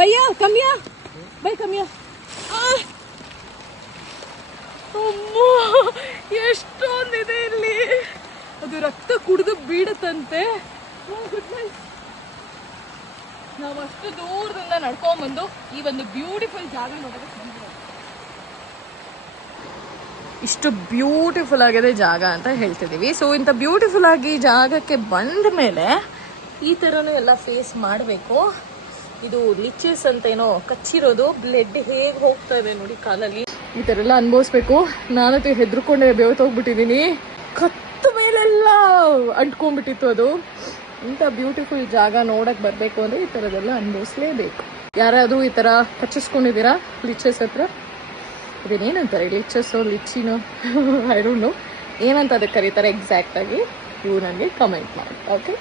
Bhaiya ಕಮ್ಮಿಯ by ಕಮ್ಮಿಯ. ಎಷ್ಟೊಂದಿದೆ ಇಲ್ಲಿ. ಅದು ರಕ್ತ ಕುಡಿದು ಬೀಡುತ್ತಂತೆ. ನಾವು ಅಷ್ಟು ದೂರದಿಂದ ನಡ್ಕೊಂಡ್ಬಂದು ಈ ಒಂದು ಬ್ಯೂಟಿಫುಲ್ ಜಾಗ ನೋಡೋದಕ್ಕೆ ಬಂದಿರೋದು. ಇಷ್ಟು ಬ್ಯೂಟಿಫುಲ್ ಆಗಿದೆ ಜಾಗ ಅಂತ ಹೇಳ್ತಿದ್ದೀವಿ. ಸೊ ಇಂಥ ಬ್ಯೂಟಿಫುಲ್ ಆಗಿ ಜಾಗಕ್ಕೆ ಬಂದ ಮೇಲೆ ಈ ಥರನೂ ಎಲ್ಲ ಫೇಸ್ ಮಾಡಬೇಕು. ಇದು ಲಿಚಸ್ ಅಂತ ಏನೋ ಕಚ್ಚಿರೋದು, ಬ್ಲಡ್ ಹೇಗೆ ಹೋಗ್ತಾ ಇದೆ ನೋಡಿ ಕಾಲಲ್ಲಿ. ಈ ಥರ ಎಲ್ಲ ಅನುಭವಿಸ್ಬೇಕು. ನಾನಂತೂ ಹೆದರ್ಕೊಂಡೆ ಬೇವತ್ತೋಗ್ಬಿಟ್ಟಿದ್ದೀನಿ. ಕತ್ತ ಮೇಲೆಲ್ಲ ಅಂಟ್ಕೊಂಡ್ಬಿಟ್ಟಿತ್ತು ಅದು. ಇಂಥ ಬ್ಯೂಟಿಫುಲ್ ಜಾಗ ನೋಡಕ್ ಬರಬೇಕು ಅಂದರೆ ಈ ಥರದೆಲ್ಲ ಅನುಭವಿಸ್ಲೇಬೇಕು. ಯಾರಾದರೂ ಈ ಥರ ಕಚ್ಚಿಸ್ಕೊಂಡಿದ್ದೀರಾ ಲಿಚಸ್ ಹತ್ರ? ಇದೇನಂತಾರೆ, ಲಿಚಸ್ಸೋ ಲಿಚ್ಚಿನೋ ಐ ಡೋಂಟ್ ನೋ, ಏನಂತ ಅದಕ್ಕೆ ಕರೀತಾರೆ ಎಕ್ಸಾಕ್ಟಾಗಿ, ನೀವು ನನಗೆ ಕಮೆಂಟ್ ಮಾಡಿ. ಓಕೆ.